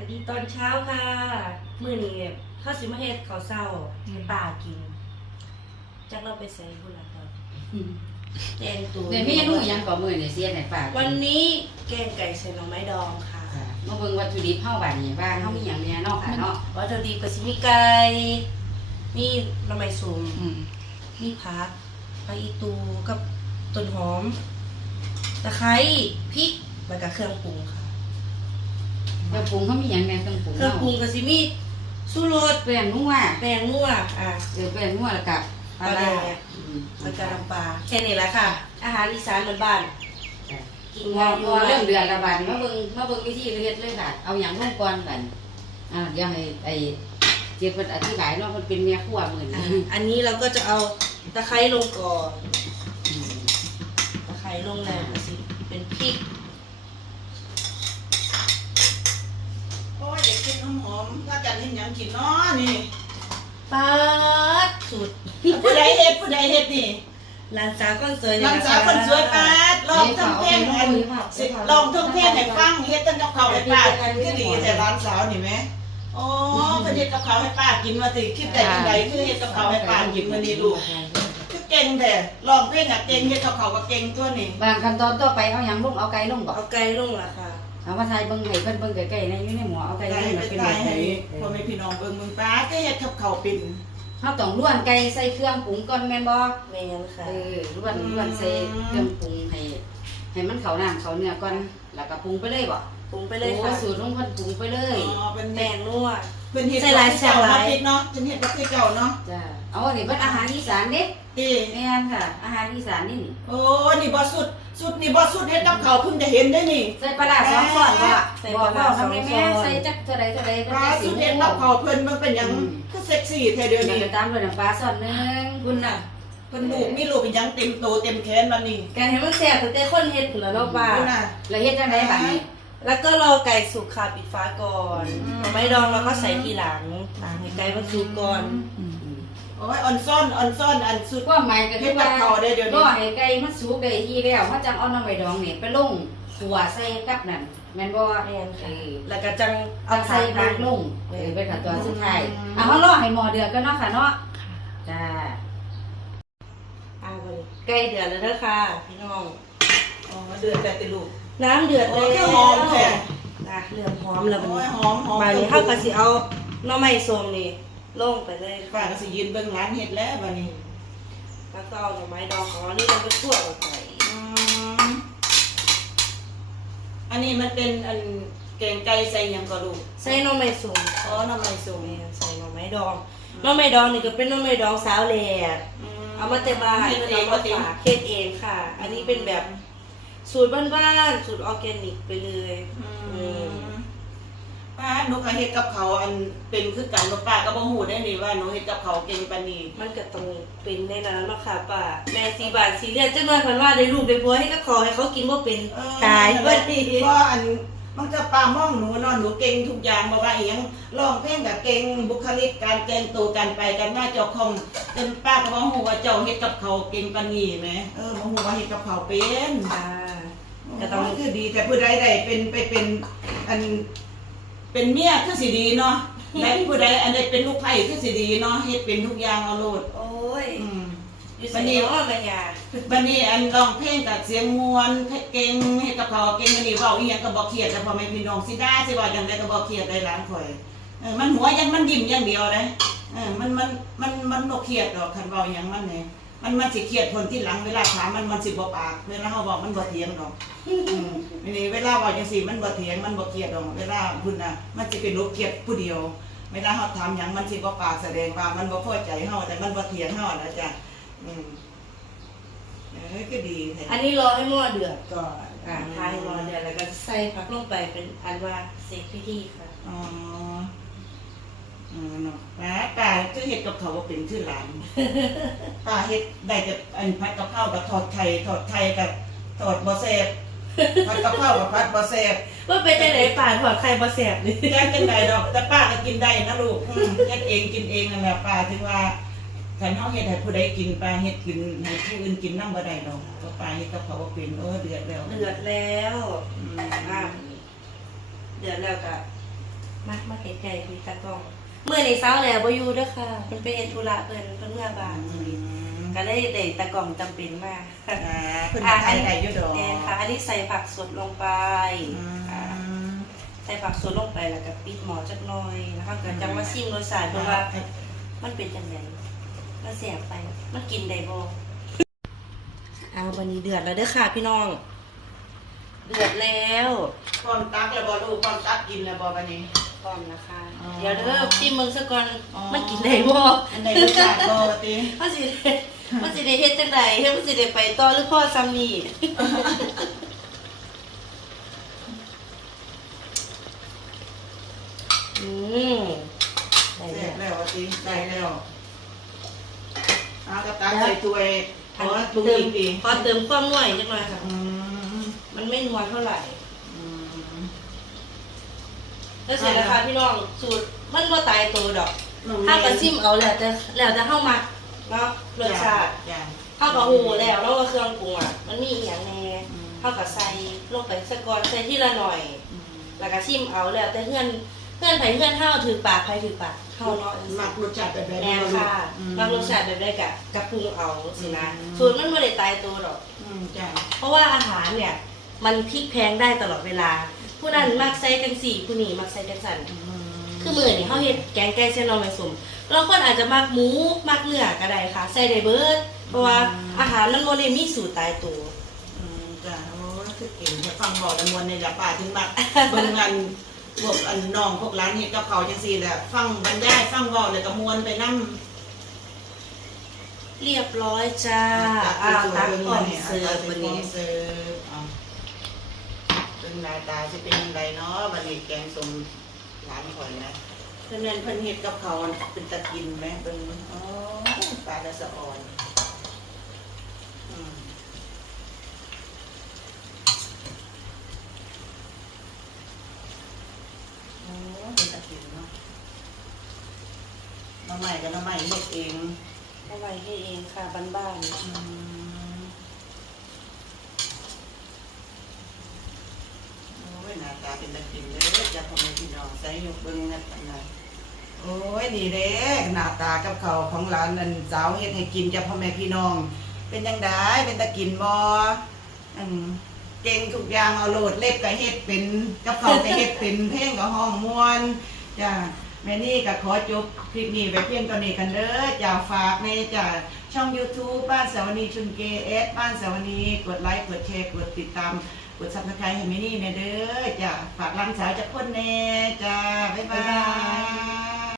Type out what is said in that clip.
วัสดีตอนเช้าค่ะ มื้อนี้ข้าวสิมาเฮ็ดข้าวเช้าให้ป้ากิน จักเราไปใส่พุ่นละครับแกงตูเดี๋ยวเมนูหยังก่อมือเนี่ยเสียให้ฝากวันนี้แกงไก่ใส่หน่อไม้ดองค่ะค่ะมาเบิ่งวัตถุดิบเฮาบัดนี้ว่าเฮามีหยังแหน่เนาะค่ะเนาะวัตถุดิบก็สิมีไก่มีหน่อไม้ส้มมีผักผักอีตูกับต้นหอม ตะไคร้พริกแล้วก็เครื่องปรุงค่ะ เครื่องปรุงเฮามีหยังแหน่เครื่องปรุงเครื่องเนาะปรุงก็สิมีสูรสแป้งนัวแป้งนัวอะเออแป้งนัวแล้วก็ปลาปลาแดร้ากอืมแล้วก็น้ำปลาแค่นี้แหละค่ะ อาหารอีสานบ้านๆกินพอง่ายพอเรื่องเดือนละบาดนี้มาเบิ่งมาเบิ่งวิธีเฮ็ดเลยค่ะ เอาหยังลงก่อนบัดอ่าเดี๋ยวให้ไอ้เจี๊ยบเพิ่นอธิบายเนาะเพิ่นเป็นแม่ครัวมื้ออะนี้อันนี้เราก็จะเอาตะไคร้ลงก่อนอืมตะไคร้ลงแล้วก็สิเป็นพริก โอ้ยเด็กกินหอมๆถ้ากันเห็นห ยังกินเนาะนี่ปาดสุดผู้ใดเฮ็ดผู้ใดเฮ็ดนี่ร้านสาวคนสวยนางสาวคนสวยปาดลองทำเพลงอันสิลองทำเพลงให้ฟังเฮ็ดตั้งกับข้าวให้ป้าคือดีแต่ร้านสาวนี่แหมโอ้เพิ่นเฮ็ดกับข้าวให้ป้ากินว่าสิคิดแต่จังไดคือเฮ็ดกับข้าวให้ป้ากินมื้อนี้ลูกคือเก่งแท้ลองเพลงอะเก่งเฮ็ดกับข้าวก็เก่งตัวนี่บางขั้นตอนต่อไปเอาหยังลงเอาไก่ลงบ่เอาไก่ลงละค่ะ เอามาทายเบิ่งให้เพิ่นเบิ่งใกล้ๆในอยู่ในหม้อเอาไก่ได้ลงไปมาเป็นตาแบยบให้นี้พ่อแม่พี่น้องเบิ่งมึงป้าก็เฮ็ดกับข้าวเป็นเฮาต้องล้วนไก่ใส่เครื่องปรุงก่อนแม่นบ่แม่นค่ะ เออล้วนล้วนใส่เครื่องปรุงให้ให้มันเข้าน้ำเข้าเนื้อก่อนแล้วก็ปรุงไปเลยบ่ ปรุงไปเลยค่ะโอ้สูตรของเพิ่นปรุงไปเลย อ๋อเป็นแป้งนัว เป็นเฮ็ดใส่หลายแซ่บหลายเฮ็ดเนาะเป็นเฮ็ดกับคือเก่าเนาะจ้าเอาอันนี้เป็นอาหารอีสานเด้ตีแม่นค่ะ อาหารอีสานนี่นี่โอ้นี่บ่สุด สุดนี่บ่สุดเฮ็ดกับข้าวเพิ่งจะเห็นได้นี่ใส่ปลาร้าสองช้อนบ่บอกว่าทำไมแม่ใส่จักเท่าใดเท่าใดเพิ่นปลาจะสิสุดฮู้เฮ็ดกับข้าวเพิ่นมันเป็นหยังคือเซ็กซี่แท้เดี๋ยวเดี๋ยวนี้ไปตามด้วยน้ำปลาช้อนหนึงคุณน่ะเพิ่นลูกมีลูกเป็นหยังเต็มโตเต็มแขนมันนี่ แกงให้มันแซ่บตั้งแต่คนเฮ็ดพุ่นละเนาะป้าคุณน่ะ แล้วเฮ็ดจังไดบัดนี้ แล้วก็รอไก่สุกค่ะปิดฟ้าก่อนอืมหน่อไม้ดองเราก็ใส่ทีหลังอะให้ไก่มันสุกก่อนโอ้ยออนซ่อนออนซ่อนอันสุดความหมายก็เฮ็คือดกัว่าบข้าวได้เดี๋ยวก็นี้ให้ไก่มันสุกได้ที่แล้วมาจังเอาน้ำใบดองนี่ไปลงขัวใส่กับนั่นแม่นบ่แม่นเอค่ะอแล้วก็จังเอาเอาใส่ใส่ผัผักกลลงงเออเป็นขั้นตอนสุดท้ายอะเฮารอให้หม้อเดือดก็เนาะค่ะเนาะจ้าอ่าบ่ไก่เดือดแล้วเด้อค่ะพี่น้องอ๋อเดือดแต่ติลูก น้ำเดือดโอ้แล้วยหอมแท้อะเรื่องหอมแล้วโอ้บัดยนี้หอมหอมบาดนี้เฮาก็สิเอาหน่อไม้ส้มนี่ลงไปเลยป้าก็สิยืนเบิ่งร้านเฮ็ดแล้วบัดนี้ แล้วก็เอาหน่อไม้ดองของเรานี่เราไปคั่วกับไก่อืมอันนี้มันเป็นอันแกงไก่ใส่หยังก็ลูกใส่หน่อไม้ส้มอ๋อน้ำมันสูงแม่นใส่หน่อไม้ดองหน่อไม้ดองนี่ก็เป็นหน่อไม้ดองสาวแหลก เอามาเต็มร้านเฮ็ดเองเอาก็มาเต็มฝากเฮ็ดเองค่ะ อันนี้เป็นแบบ สูตรบ้านๆสูตรออร์แกนิกไปเลยอืมป้าหนูก็เฮ็ดกับเขาวอันเป็นคือกันกับป้าก็บ่ฮู้ได้นี่ว่าหนูเฮ็ดกับเขาวเก่งปานนี้มันก็ต้องเป็นในนั้นเนาะค่ะป้าแม่สีบาทสีเลือดจังเลยเพิ่นว่าได้ลูกได้ผัวให้ก็ขอให้เขากินบ่เป็น เออตายนั่นแหเบิละดนี้เพราะอัน มันจะป้ามองหนูเนาะหนูเก่งทุกอย่างบ่ว่าอีหยังร้องเพลงก็เก่งบุคลิกการแต่งตัวการไปกันมาเจ้าของจนป้าก็บ่ฮู้ว่าเจ้าเฮ็ดกับเขาวเก่งปานนี้แหมเออบ่ฮู้ว่าเฮ็ดกับเขาวเป็นค่ะก็ต้องคือดีแต่ผู้ใดใดเป็นไปเป็นอันเป็นเมียคือสิดีเนาะและผู้ใดอันใดเป็นลูกไผ่คือสิดีเนาะเฮ็ดเป็นทุกอย่างเอาโลดโอ้ย อืมอยู่วัใส่นนี้นี้อ้อแม่ยาบัดนี้อันร้องเพลงกับเสียงมวนเก่งเฮ็ดกับเขาวเก่งอันนี้เว้าอีหยังก็บ่เครียดแต่พอแม่พี่น้องสิได้สิว่าจังไดก็บ่เครียดได้หลานข่อยเออมันหัวยังมันยิ้มอย่างเดียวเลยเออมันมันมันมันบ่เครียดดอกคันเว้าหยังมันเนี่ยมันมันสิเครียดผลที่หลังเวลาถามมันมันสิบ่ปากเวลาเฮาบอกมันบ่เถียงดอกอืมอันนี้เวลาเว่าจังซี่มันบ่เถียงมันบ่เครียดดอกเวลาพุ่นน่ะมันสิเป็นลูกเครียดผู้เดียวเวลาเฮาถามหยังมันสิบ่ปากแสดงว่ามันบ่พอใจเฮาแต่มันบ่เถียงเฮานะจ๊ะ อืมเออก็ดีแท้อันนี้รอให้หม้อเดือดก่อนอ่าทาให้หม้อเดือดแล้วก็ใส่ผักลงไปเป็นอันว่าเสร็จพิธีค่ะ อ๋ออืมเนาะป้าป้าคือเฮ็ดกับเขาวบ่เป็นคือหลานป้าเฮ็ดได้แต่อันผัดกะเพรากับทอดไข่ทอดไข่กับทอดบ่แซ่บผัดกะเพรากับผัดบ่แซ่บว่าเป็นจังไดป่าถอดไข่บ่แสบนี่ แกกินได้ดอกแต่ป้าก็กินได้นะลูกอืมเฮ็ดเองกินเองนั่นแหละป้าถึงว่า คันเฮาเฮ็ดให้ผู้ใดกินป้าเฮ็ดกินให้ผู้อื่นกินนำบ่ได้ดอกเพราะป้าเฮ็ดกับเขาบ่เป็นเออเดือดแล้วเดือดแล้วอืมอะเดือดแล้วก็มามาเฮ็ดไก่คุยตากล้องเมื่อนี้เช้าแล้วบ่อยู่เด้อค่ะมันไปเฮ็ดธุระเพิ่นเพิ่นเมื่อบ้านมื้อนี้ก็เลยได้ตากล้องจำเป็นมากอ่าเพิ่นมาขายได้อยู่ดอกแม่นค่ะ อันนี้ใส่ผักสดลงไปอือ่ามใส่ผักสดลงไปแล้วก็ปิดหม้อจักหน่อยนะคะก็จังมาชิมรสชาติเพราะว่ามันเป็นจังได มันแสบไป มันกินได้บ่เอาวันนี้เดือดแล้วเด้อค่ะพี่น้อง เดือดแล้วพร้อมตักแล้วบ่ลูกพร้อมตักกินแล้วบ่บัดนี้ก่อนนะคะ อ๋อ เดี๋ยวเด้อชิมมึงซะก่อนอ๋อมันกินได้บ่อันใดรสชาติบ่ติมันสิได้มันสิได้เฮ็ดจังไดเฮ็ดมันสิได้ไปต่อหรือพ่อซ้ำนี่อืมได้แซ่แล้บวแล้วว่าติได้แล้วเอากระ ตักใส่ถ้วยอัเอานปรุงเติมอีกทีขอเติมความนัวอีกจักหน่อยค่ะ อืมมันไม่นัวเท่าไหร่ อืมแล้วเสร็จแล้วค่ะพี่น้องสูตรมันบ่ตายตัวดอกน้องถ้ากระซิมเอาแล้วจะแล้วจะเข้ามาเนาะรสชาติจ้ะเข้ากับหูแล้วแล้วก็เครื่องปรุงอะมันมีอหย่างแน่อืมเข้ากับใส่ลงไปสะกอนใส่ที่ละหน่อย อืมแล้วก็ชิมเอาแล้วแต่เพื่อน เพื่อนไผเพื่อนเฮาถือปากไผถือปากเฮาเนาะมักรสชาติแบบไหนแม่ค่ะอืมบางรสชาติแบบได้กับกับปรุงเอาสินะอืมสูตรมันไม่ได้ตายตัวหรอกอืมจ้ะเพราะว่าอาหารเนี่ย มันพลิกแพลงได้ตลอดเวลา ผู้นั้นมักใส่จังสี่ผู้นี้มักใส่จังสันอืมคือมือนี่เขาเฮ็ดแกงไก่เส้นนองไม่สมบางคนอาจจะมักหมูมักเนื้อก็ได้ค่ะ ใส่ได้เบิดเพราะว่าอาหารมันโมได้มีสูตรตายตัวอืมจ้ะโอ้ยคือเก่งแค่ฟังบอกแล้วมวนในละป่าถึงมักเบิ่งงาน พวกอันน้องพวกร้านเฮ็ดกับเขาวจังซี่แหละฟังบรรยายฟังเว้าแล้วก็มวนไปนำเรียบร้อยจ้าอ้าวตักก่อนเสิร์ฟวันนี้เสิร์ฟเอาเป็นหน้าตาสิเป็นจังไดเนาะบัดนี้แกงส้มร้านข่อยนะเพิ่นนั่นเพิ่นเฮ็ดกับเขาวเป็นตะกินไหมเบิ่งอ๋อปลาละสะอ่อนอืม โอ้เป็นตะกินเนาะ น้ำใหม่กับน้ำใหม่เฮ็ดเองเอาไว้ให้เองค่ะบ้านอืมโอ้ยหน้าตาเป็นตะกินเลยจะพ่อแม่พี่น้องใส่ยกเบิ้งนัดกันหน่อยโอ้ยดีเด้หน้าตากับเขาวของร้านนั่นสาวเฮ็ดให้กินจะพ่อแม่พี่น้อง เป็นยังไงเป็นตะกินบ่อืมเก่งทุกอย่างเอาโลดเล็บก็เฮ็ดเป็นกับเขาวก็เฮ็ดเป็นเพลงก็ห้องม่วนจ้า แม่นี่ก็ขอจบคลิปนี้ไปเพียงตอนนี้กันเด้ออย่าฝากในจากช่อง YouTube บ้านสาวนีชุนเกเอสบ้านสาวนีกดไลค์กดแชร์กดติดตามกดซับสไครต์ให้แม่นี่แม่เด้อจ้าฝากร้านสาวจากคนแน่จ้าบ๊ายบาย